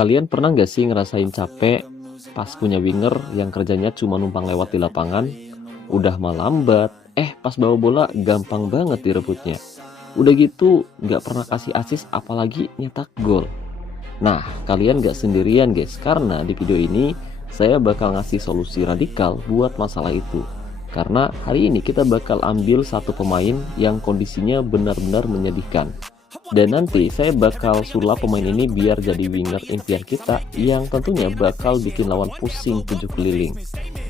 Kalian pernah nggak sih ngerasain capek pas punya winger yang kerjanya cuma numpang lewat di lapangan? Udah mah lambat, pas bawa bola gampang banget direbutnya. Udah gitu nggak pernah kasih assist apalagi nyetak gol. Nah, kalian nggak sendirian guys, karena di video ini saya bakal ngasih solusi radikal buat masalah itu. Karena hari ini kita bakal ambil satu pemain yang kondisinya benar-benar menyedihkan. Dan nanti saya bakal sulap pemain ini biar jadi winger impian kita yang tentunya bakal bikin lawan pusing 7 keliling.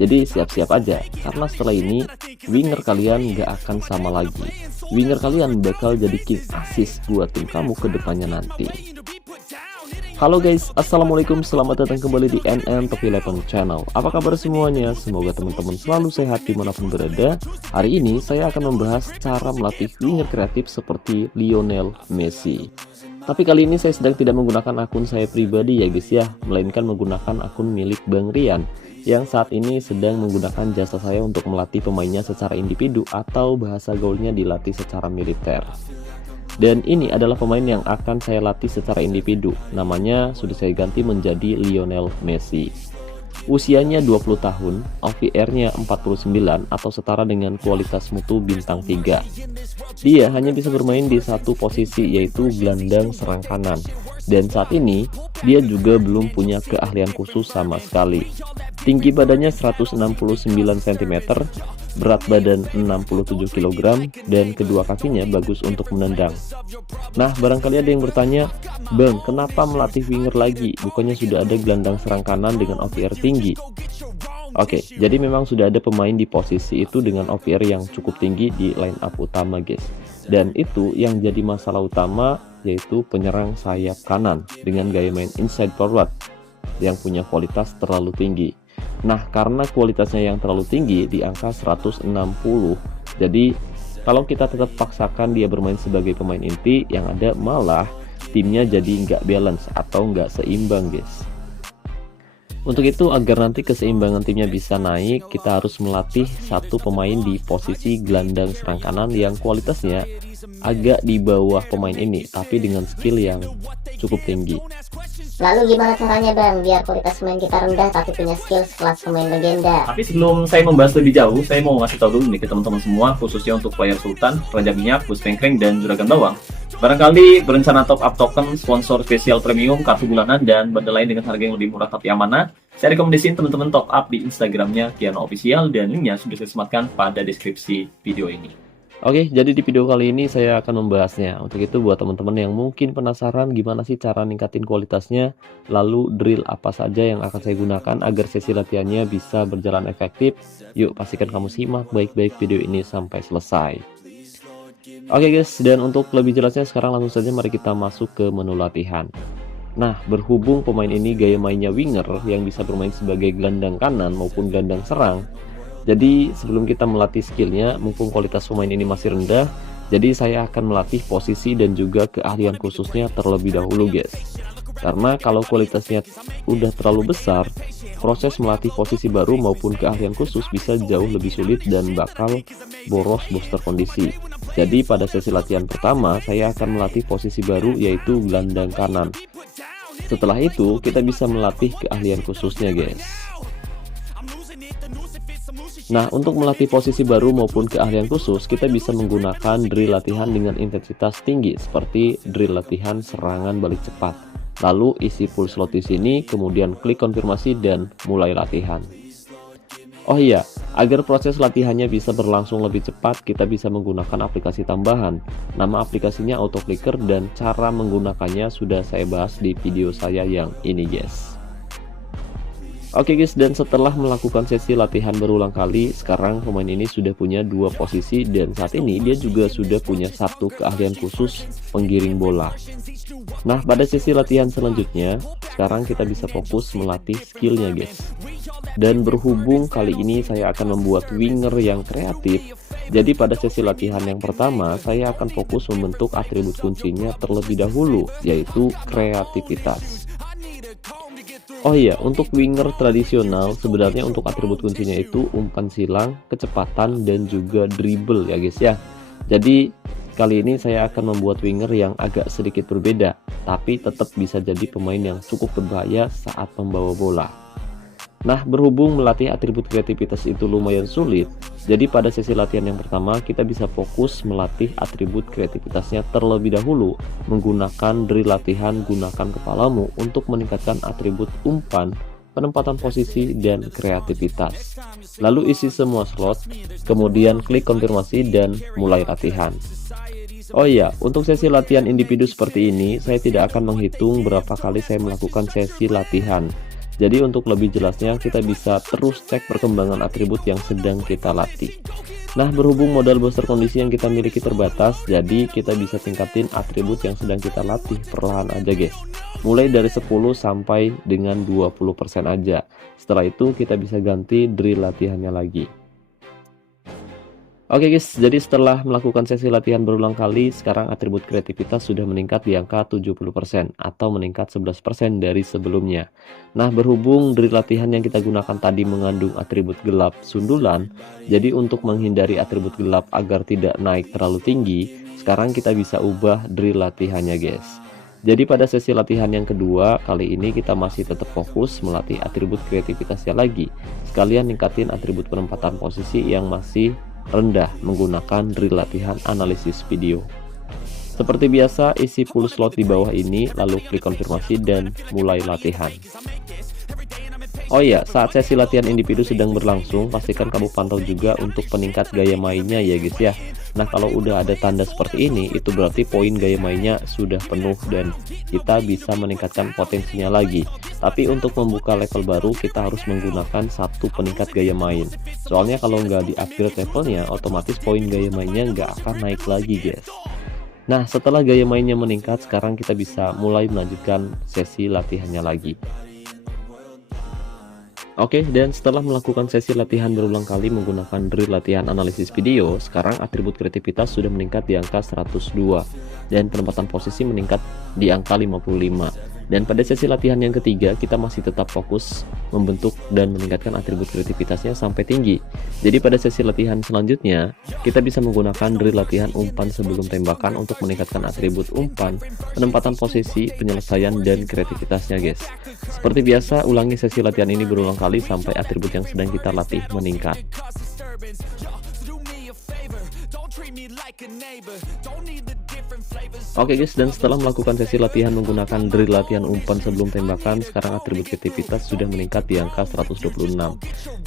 Jadi siap-siap aja, karena setelah ini winger kalian nggak akan sama lagi. Winger kalian bakal jadi king assist buat tim kamu ke depannya nanti. Halo guys, assalamualaikum, selamat datang kembali di NN Top 11 Channel. Apa kabar semuanya? Semoga teman-teman selalu sehat dimanapun berada. Hari ini saya akan membahas cara melatih winger kreatif seperti Lionel Messi. Tapi kali ini saya sedang tidak menggunakan akun saya pribadi ya guys ya, melainkan menggunakan akun milik Bang Rian yang saat ini sedang menggunakan jasa saya untuk melatih pemainnya secara individu atau bahasa gaulnya dilatih secara militer. Dan ini adalah pemain yang akan saya latih secara individu. Namanya sudah saya ganti menjadi Lionel Messi. Usianya 20 tahun, OVR-nya 49 atau setara dengan kualitas mutu bintang 3. Dia hanya bisa bermain di satu posisi, yaitu gelandang serang kanan. Dan saat ini dia juga belum punya keahlian khusus sama sekali. Tinggi badannya 169 cm, berat badan 67 kg, dan kedua kakinya bagus untuk menendang. Nah, barangkali ada yang bertanya, Bang, kenapa melatih winger lagi? Bukannya sudah ada gelandang serang kanan dengan OVR tinggi? Oke, jadi memang sudah ada pemain di posisi itu dengan OVR yang cukup tinggi di line up utama guys. Dan itu yang jadi masalah utama, yaitu penyerang sayap kanan dengan gaya main inside forward yang punya kualitas terlalu tinggi. Nah, karena kualitasnya yang terlalu tinggi di angka 160, jadi kalau kita tetap paksakan dia bermain sebagai pemain inti, yang ada malah timnya jadi nggak balance atau nggak seimbang guys. Untuk itu, agar nanti keseimbangan timnya bisa naik, kita harus melatih satu pemain di posisi gelandang serang kanan yang kualitasnya agak di bawah pemain ini, tapi dengan skill yang cukup tinggi. Lalu gimana caranya Bang, biar kualitas pemain kita rendah tapi punya skill sekelas pemain legenda? Tapi sebelum saya membahas lebih jauh, saya mau ngasih tahu dulu nih ke teman-teman semua, khususnya untuk player Sultan, Raja Minyak, Bus Pengkring, dan Juragan Bawang. Barangkali berencana top up token, sponsor spesial premium, kartu bulanan, dan benda lain dengan harga yang lebih murah tapi amanah, saya rekomendasiin teman-teman top up di Instagramnya Kiano Official, dan linknya sudah saya sematkan pada deskripsi video ini. Oke, jadi di video kali ini saya akan membahasnya. Untuk itu buat teman-teman yang mungkin penasaran gimana sih cara ningkatin kualitasnya, lalu drill apa saja yang akan saya gunakan agar sesi latihannya bisa berjalan efektif, yuk pastikan kamu simak baik-baik video ini sampai selesai. Oke guys, dan untuk lebih jelasnya sekarang langsung saja mari kita masuk ke menu latihan. Nah, berhubung pemain ini gaya mainnya winger yang bisa bermain sebagai gelandang kanan maupun gelandang serang, jadi sebelum kita melatih skillnya, mumpung kualitas pemain ini masih rendah, jadi saya akan melatih posisi dan juga keahlian khususnya terlebih dahulu guys. Karena kalau kualitasnya udah terlalu besar, proses melatih posisi baru maupun keahlian khusus bisa jauh lebih sulit dan bakal boros booster kondisi. Jadi pada sesi latihan pertama, saya akan melatih posisi baru yaitu gelandang kanan. Setelah itu, kita bisa melatih keahlian khususnya guys. Nah, untuk melatih posisi baru maupun keahlian khusus, kita bisa menggunakan drill latihan dengan intensitas tinggi seperti drill latihan serangan balik cepat. Lalu isi full slot di sini, kemudian klik konfirmasi dan mulai latihan. Oh iya, agar proses latihannya bisa berlangsung lebih cepat, kita bisa menggunakan aplikasi tambahan. Nama aplikasinya Auto Clicker dan cara menggunakannya sudah saya bahas di video saya yang ini guys. Oke guys, dan setelah melakukan sesi latihan berulang kali, sekarang pemain ini sudah punya dua posisi dan saat ini dia juga sudah punya satu keahlian khusus penggiring bola. Nah, pada sesi latihan selanjutnya, sekarang kita bisa fokus melatih skillnya guys. Dan berhubung kali ini saya akan membuat winger yang kreatif, jadi pada sesi latihan yang pertama, saya akan fokus membentuk atribut kuncinya terlebih dahulu, yaitu kreativitas. Oh iya, untuk winger tradisional sebenarnya untuk atribut kuncinya itu umpan silang, kecepatan, dan juga dribble ya guys ya. Jadi kali ini saya akan membuat winger yang agak sedikit berbeda, tapi tetap bisa jadi pemain yang cukup berbahaya saat membawa bola. Nah, berhubung melatih atribut kreativitas itu lumayan sulit, jadi pada sesi latihan yang pertama kita bisa fokus melatih atribut kreativitasnya terlebih dahulu menggunakan drill latihan gunakan kepalamu untuk meningkatkan atribut umpan, penempatan posisi, dan kreativitas. Lalu isi semua slot, kemudian klik konfirmasi dan mulai latihan. Oh iya, untuk sesi latihan individu seperti ini, saya tidak akan menghitung berapa kali saya melakukan sesi latihan. Jadi untuk lebih jelasnya, kita bisa terus cek perkembangan atribut yang sedang kita latih. Nah, berhubung modal booster kondisi yang kita miliki terbatas, jadi kita bisa tingkatin atribut yang sedang kita latih perlahan aja guys. Mulai dari 10 sampai dengan 20% aja. Setelah itu kita bisa ganti drill latihannya lagi. Oke guys, jadi setelah melakukan sesi latihan berulang kali, sekarang atribut kreativitas sudah meningkat di angka 70% atau meningkat 11% dari sebelumnya. Nah, berhubung drill latihan yang kita gunakan tadi mengandung atribut gelap sundulan, jadi untuk menghindari atribut gelap agar tidak naik terlalu tinggi, sekarang kita bisa ubah drill latihannya guys. Jadi pada sesi latihan yang kedua, kali ini kita masih tetap fokus melatih atribut kreativitasnya lagi, sekalian ningkatin atribut penempatan posisi yang masih rendah menggunakan drill latihan analisis video. Seperti biasa, isi full slot di bawah ini, lalu klik konfirmasi dan mulai latihan. Oh iya, saat sesi latihan individu sedang berlangsung, pastikan kamu pantau juga untuk peningkat gaya mainnya ya guys ya. Nah, kalau udah ada tanda seperti ini, itu berarti poin gaya mainnya sudah penuh dan kita bisa meningkatkan potensinya lagi. Tapi untuk membuka level baru, kita harus menggunakan satu peningkat gaya main. Soalnya kalau nggak di-upgrade levelnya, otomatis poin gaya mainnya nggak akan naik lagi guys. Nah, setelah gaya mainnya meningkat, sekarang kita bisa mulai melanjutkan sesi latihannya lagi. Oke, dan setelah melakukan sesi latihan berulang kali menggunakan drill latihan analisis video, sekarang atribut kreativitas sudah meningkat di angka 102 dan penempatan posisi meningkat di angka 55. Dan pada sesi latihan yang ketiga, kita masih tetap fokus membentuk dan meningkatkan atribut kreativitasnya sampai tinggi. Jadi pada sesi latihan selanjutnya, kita bisa menggunakan drill latihan umpan sebelum tembakan untuk meningkatkan atribut umpan, penempatan posisi, penyelesaian, dan kreativitasnya guys. Seperti biasa, ulangi sesi latihan ini berulang kali sampai atribut yang sedang kita latih meningkat. Oke guys, dan setelah melakukan sesi latihan menggunakan drill latihan umpan sebelum tembakan, sekarang atribut kreativitas sudah meningkat di angka 126.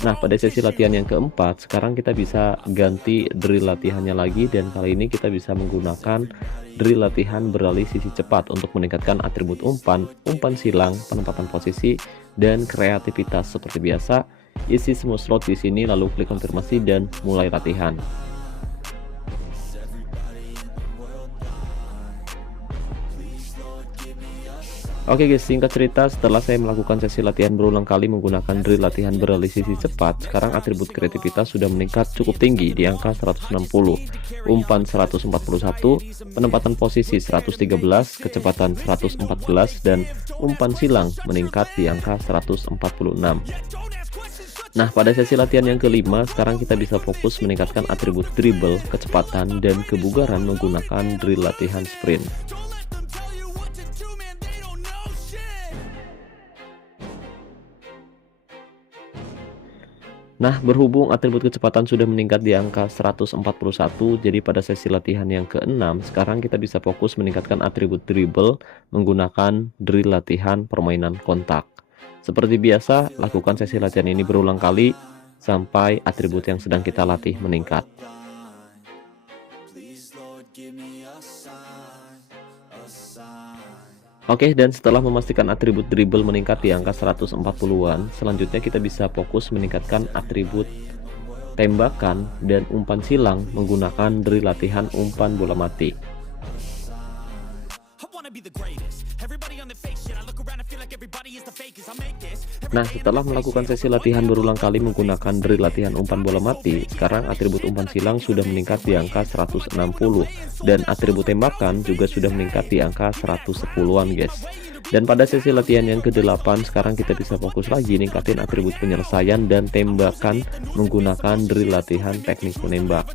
Nah, pada sesi latihan yang keempat, sekarang kita bisa ganti drill latihannya lagi, dan kali ini kita bisa menggunakan drill latihan beralih sisi cepat untuk meningkatkan atribut umpan, umpan silang, penempatan posisi, dan kreativitas. Seperti biasa, isi semua slot di sini lalu klik konfirmasi dan mulai latihan. Oke guys, singkat cerita, setelah saya melakukan sesi latihan berulang kali menggunakan drill latihan beralih sisi cepat, sekarang atribut kreativitas sudah meningkat cukup tinggi di angka 160, umpan 141, penempatan posisi 113, kecepatan 114, dan umpan silang meningkat di angka 146. Nah, pada sesi latihan yang kelima, sekarang kita bisa fokus meningkatkan atribut dribble, kecepatan, dan kebugaran menggunakan drill latihan sprint. Nah, berhubung atribut kecepatan sudah meningkat di angka 141, jadi pada sesi latihan yang ke-6, sekarang kita bisa fokus meningkatkan atribut dribble menggunakan drill latihan permainan kontak. Seperti biasa, lakukan sesi latihan ini berulang kali sampai atribut yang sedang kita latih meningkat. Oke, dan setelah memastikan atribut dribble meningkat di angka 140-an, selanjutnya kita bisa fokus meningkatkan atribut tembakan dan umpan silang menggunakan drill latihan umpan bola mati. Nah, setelah melakukan sesi latihan berulang kali menggunakan drill latihan umpan bola mati, sekarang atribut umpan silang sudah meningkat di angka 160 dan atribut tembakan juga sudah meningkat di angka 110-an guys. Dan pada sesi latihan yang ke-8, sekarang kita bisa fokus lagi ningkatin atribut penyelesaian dan tembakan menggunakan drill latihan teknik menembak.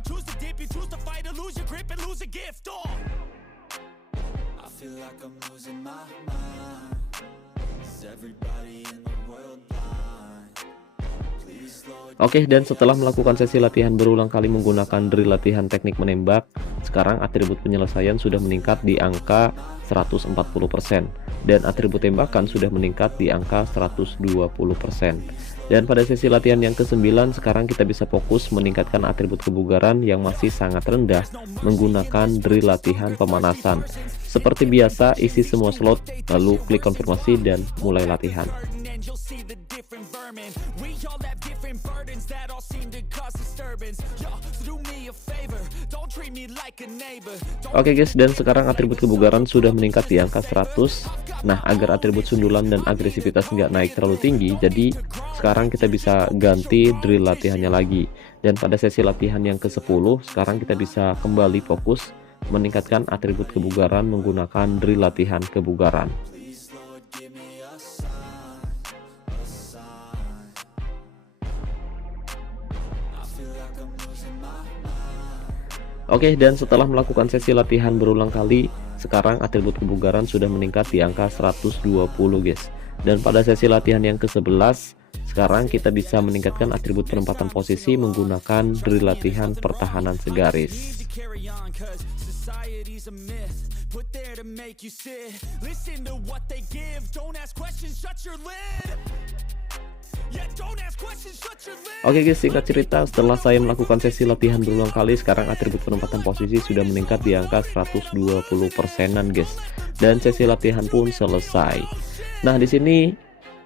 Oke, dan setelah melakukan sesi latihan berulang kali menggunakan drill latihan teknik menembak, sekarang atribut penyelesaian sudah meningkat di angka 140% dan atribut tembakan sudah meningkat di angka 120%. Dan pada sesi latihan yang ke-9 sekarang kita bisa fokus meningkatkan atribut kebugaran yang masih sangat rendah menggunakan drill latihan pemanasan. Seperti biasa, isi semua slot lalu klik konfirmasi dan mulai latihan. Oke guys, dan sekarang atribut kebugaran sudah meningkat di angka 100. Nah, agar atribut sundulan dan agresivitas nggak naik terlalu tinggi, jadi sekarang kita bisa ganti drill latihannya lagi. Dan pada sesi latihan yang ke-10 sekarang kita bisa kembali fokus meningkatkan atribut kebugaran menggunakan drill latihan kebugaran. Oke, dan setelah melakukan sesi latihan berulang kali, sekarang atribut kebugaran sudah meningkat di angka 120 guys. Dan pada sesi latihan yang ke-11, sekarang kita bisa meningkatkan atribut penempatan posisi menggunakan drill latihan pertahanan segaris. Oke guys, singkat cerita, setelah saya melakukan sesi latihan berulang kali, sekarang atribut penempatan posisi sudah meningkat di angka 120%-an guys. Dan sesi latihan pun selesai. Nah, di sini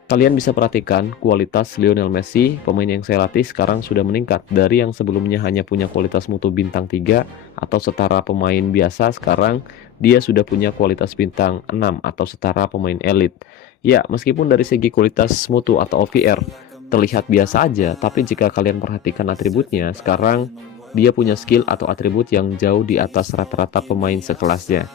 kalian bisa perhatikan kualitas Lionel Messi, pemain yang saya latih sekarang sudah meningkat dari yang sebelumnya hanya punya kualitas mutu bintang 3 atau setara pemain biasa, sekarang dia sudah punya kualitas bintang 6 atau setara pemain elit. Ya, meskipun dari segi kualitas mutu atau OVR terlihat biasa aja, tapi jika kalian perhatikan atributnya, sekarang dia punya skill atau atribut yang jauh di atas rata-rata pemain sekelasnya.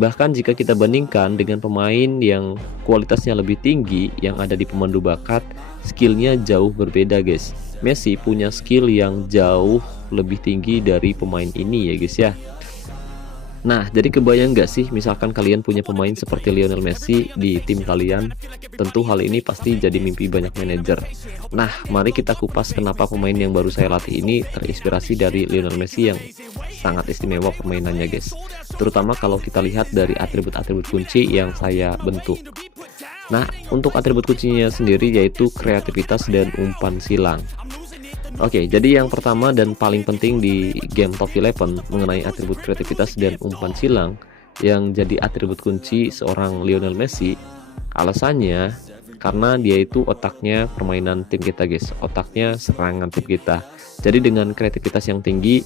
Bahkan jika kita bandingkan dengan pemain yang kualitasnya lebih tinggi yang ada di pemandu bakat, skillnya jauh berbeda guys. Messi punya skill yang jauh lebih tinggi dari pemain ini ya guys ya. Nah, jadi kebayang nggak sih misalkan kalian punya pemain seperti Lionel Messi di tim kalian? Tentu hal ini pasti jadi mimpi banyak manajer. Nah, mari kita kupas kenapa pemain yang baru saya latih ini terinspirasi dari Lionel Messi yang sangat istimewa permainannya guys. Terutama kalau kita lihat dari atribut-atribut kunci yang saya bentuk. Nah, untuk atribut kuncinya sendiri yaitu kreativitas dan umpan silang. Oke, jadi yang pertama dan paling penting di game Top 11 mengenai atribut kreativitas dan umpan silang yang jadi atribut kunci seorang Lionel Messi, alasannya karena dia itu otaknya permainan tim kita guys, otaknya serangan tim kita. Jadi dengan kreativitas yang tinggi,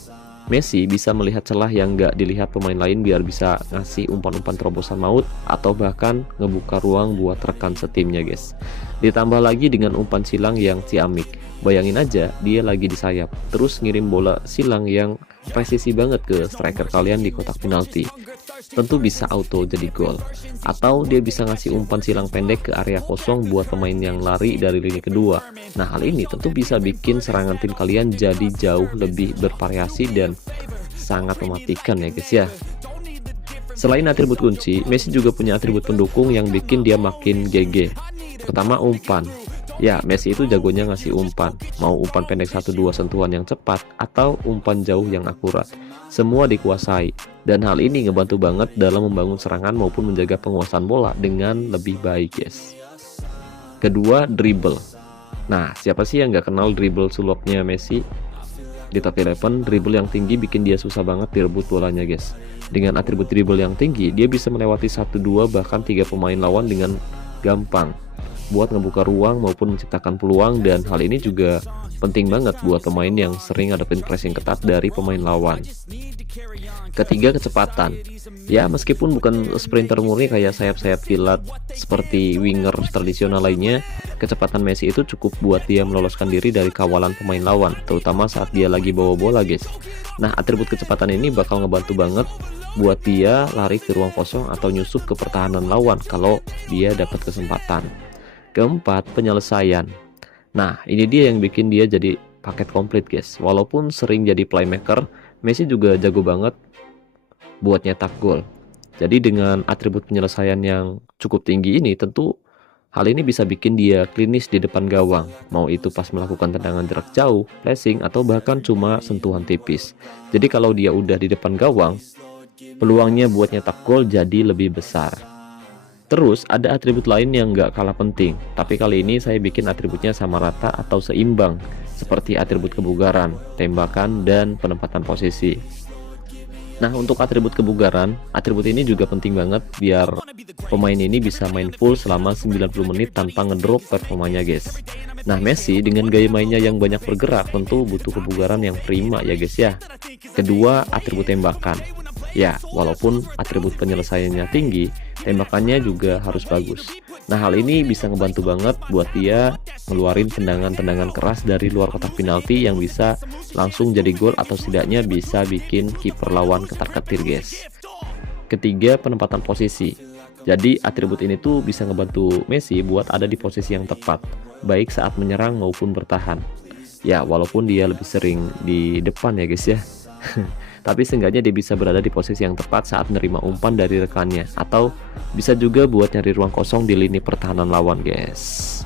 Messi bisa melihat celah yang nggak dilihat pemain lain biar bisa ngasih umpan-umpan terobosan maut atau bahkan ngebuka ruang buat rekan setimnya guys. Ditambah lagi dengan umpan silang yang ciamik. Bayangin aja dia lagi di sayap terus ngirim bola silang yang presisi banget ke striker kalian di kotak penalti. Tentu bisa auto jadi gol. Atau dia bisa ngasih umpan silang pendek ke area kosong buat pemain yang lari dari lini kedua. Nah, hal ini tentu bisa bikin serangan tim kalian jadi jauh lebih bervariasi dan sangat mematikan ya guys ya. Selain atribut kunci, Messi juga punya atribut pendukung yang bikin dia makin GG. Pertama, umpan. Ya, Messi itu jagonya ngasih umpan. Mau umpan pendek 1-2 sentuhan yang cepat atau umpan jauh yang akurat. Semua dikuasai. Dan hal ini ngebantu banget dalam membangun serangan maupun menjaga penguasaan bola dengan lebih baik guys. Kedua, dribble. Nah, siapa sih yang nggak kenal dribble sulapnya Messi? Di Top 11, dribble yang tinggi bikin dia susah banget direbut bolanya guys. Dengan atribut dribble yang tinggi, dia bisa melewati 1-2 bahkan 3 pemain lawan dengan gampang buat ngebuka ruang maupun menciptakan peluang, dan hal ini juga penting banget buat pemain yang sering ngadepin pressing ketat dari pemain lawan. Ketiga, kecepatan. Ya, meskipun bukan sprinter murni kayak sayap-sayap kilat seperti winger tradisional lainnya, kecepatan Messi itu cukup buat dia meloloskan diri dari kawalan pemain lawan, terutama saat dia lagi bawa bola guys. Nah, atribut kecepatan ini bakal ngebantu banget buat dia lari ke ruang kosong atau nyusup ke pertahanan lawan kalau dia dapat kesempatan. Keempat, penyelesaian. Nah, ini dia yang bikin dia jadi paket komplit guys. Walaupun sering jadi playmaker, Messi juga jago banget buat nyetak gol. Jadi dengan atribut penyelesaian yang cukup tinggi ini, tentu Hal ini bisa bikin dia klinis di depan gawang, mau itu pas melakukan tendangan jarak jauh, flashing, atau bahkan cuma sentuhan tipis. Jadi kalau dia udah di depan gawang, peluangnya buat nyetak gol jadi lebih besar. Terus ada atribut lain yang nggak kalah penting, tapi kali ini saya bikin atributnya sama rata atau seimbang, seperti atribut kebugaran, tembakan, dan penempatan posisi. Nah, untuk atribut kebugaran, atribut ini juga penting banget biar pemain ini bisa main full selama 90 menit tanpa ngedrop performanya, guys. Nah, Messi dengan gaya mainnya yang banyak bergerak tentu butuh kebugaran yang prima ya, guys ya. Kedua, atribut tembakan. Ya, walaupun atribut penyelesaiannya tinggi, tembakannya juga harus bagus. Nah, hal ini bisa ngebantu banget buat dia ngeluarin tendangan-tendangan keras dari luar kotak penalti yang bisa langsung jadi gol atau setidaknya bisa bikin kiper lawan ketar-ketir, guys. Ketiga, penempatan posisi. Jadi atribut ini tuh bisa ngebantu Messi buat ada di posisi yang tepat, baik saat menyerang maupun bertahan. Ya, walaupun dia lebih sering di depan ya, guys ya. Tapi seenggaknya dia bisa berada di posisi yang tepat saat menerima umpan dari rekannya, atau bisa juga buat nyari ruang kosong di lini pertahanan lawan, guys.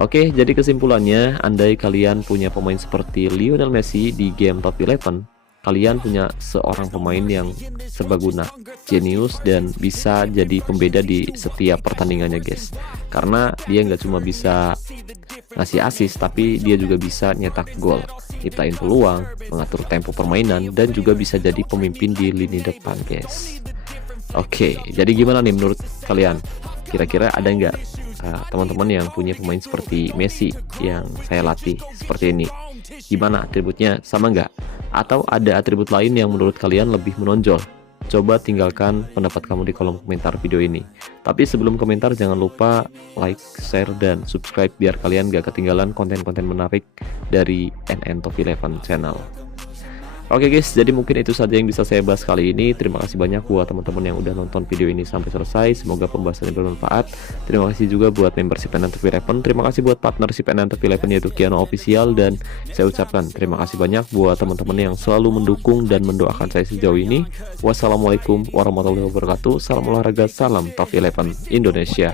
Oke, jadi kesimpulannya, andai kalian punya pemain seperti Lionel Messi di game Top 11, kalian punya seorang pemain yang serbaguna, jenius, dan bisa jadi pembeda di setiap pertandingannya, guys. Karena dia nggak cuma bisa ngasih assist, tapi dia juga bisa nyetak gol, nyiptain peluang, mengatur tempo permainan, dan juga bisa jadi pemimpin di lini depan, guys. Oke, jadi gimana nih menurut kalian? Kira-kira ada nggak teman-teman yang punya pemain seperti Messi yang saya latih seperti ini? Gimana atributnya, sama nggak? Atau ada atribut lain yang menurut kalian lebih menonjol? Coba tinggalkan pendapat kamu di kolom komentar video ini. Tapi sebelum komentar jangan lupa like, share, dan subscribe biar kalian gak ketinggalan konten-konten menarik dari NN Top 11 channel. Oke guys, jadi mungkin itu saja yang bisa saya bahas kali ini. Terima kasih banyak buat teman-teman yang udah nonton video ini sampai selesai. Semoga pembahasannya bermanfaat. Terima kasih juga buat membership NN Top 11. Terima kasih buat partnership NN Top 11 yaitu Kiano Official. Dan saya ucapkan terima kasih banyak buat teman-teman yang selalu mendukung dan mendoakan saya sejauh ini. Wassalamualaikum warahmatullahi wabarakatuh. Salam olahraga, salam Top 11 Indonesia.